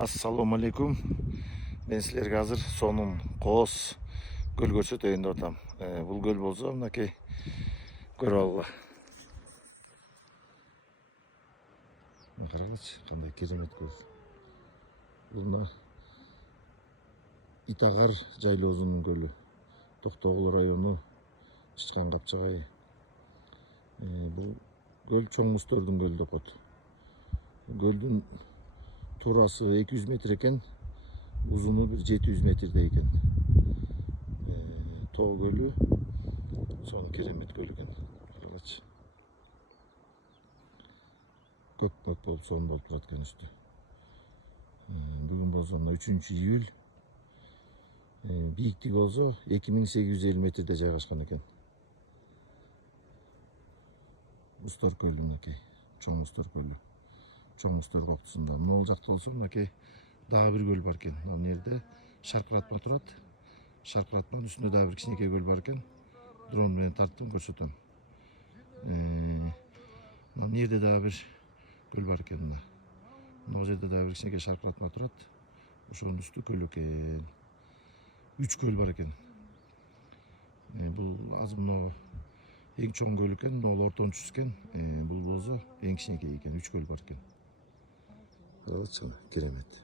Assalamu alaikum. Мен силерге азыр сонун Кооз көл көрсөтөйүн деп атам. Бул көл болсо мынакей көрүп алгыла. Карагычы, кандай керемет көл. Бул мына Итагар жайлоосунун көлү. Токтогул району, Чычкан Капчагай. Бул көл чоң муздордун көлү деп коет. Көлдүн турасы 200 метр экен, узуну бир 700 метрдей экен. Тоо көлү, сонун керемет көл экен. Карагычы. Көк болуп сонун болуп турат экен үстү. Бүгүн болсо 3-июль. Бийиктиги болсо 2850 метрде жайгашкан экен. Муздор көлү мынакей, чоң муздор көлү. Чоң муздор коктусунда. Могул жакта болсо мынакей дагы бир көл бар экен. Мына жерде шаркыратма турат. Шаркыратманын үстүндө дагы бир кичинекей көл бар экен. Дрон менен тарттым, көрсөтөм. Мына жерде дагы бир көл бар экен мына. Мына жерде дагы бир кичинекей шаркыратма турат. Ошонун үстү көл экен. 3 көл бар экен. Бул азыр мына эң чоң көл экен, мына ортончусу экен. Бул болсо эң кичинекей экен, 3 көл бар экен. Карагычы, керемет.